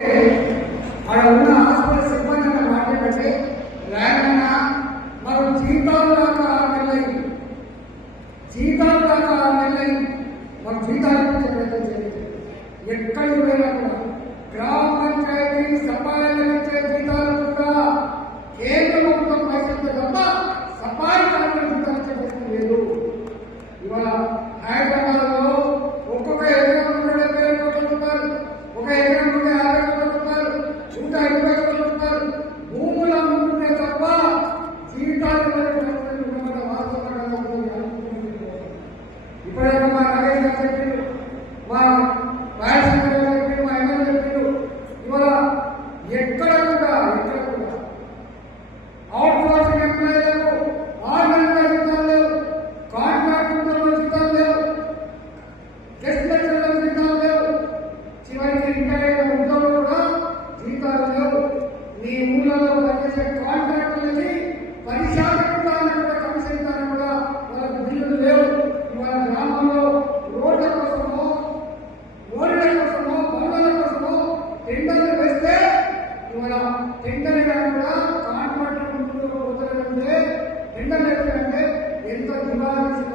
అక్కడ ఉన్న హాస్పిటల్ సిబ్బంది అన్న మాట ఏంటంటే మనం జీతాలు దాకా ఆరు నెలలైంది జీతాలు దాకా ఆరు నెలలైంది జీతాలు కూడా ఇప్పుడైతే మా నాగేంద్ర చెప్పిండు మా రాయలసీమ చెప్పిండు మా ఎమ్మెల్యే చెప్పిండు ఇవాళ ఎక్కడ కూడా ఎక్కడ కూడా అవుట్ సోర్సింగ్ ఎంప్లాయీ లేవు ఆర్గనైజ్ జీతాలు లేవు కాంట్రాక్ట్ ఉద్యోగుల జీతాలు లేవు గెస్ట్ లెక్చర్ల లేవు. చివరికి రిటైర్ అయిన Ele está vários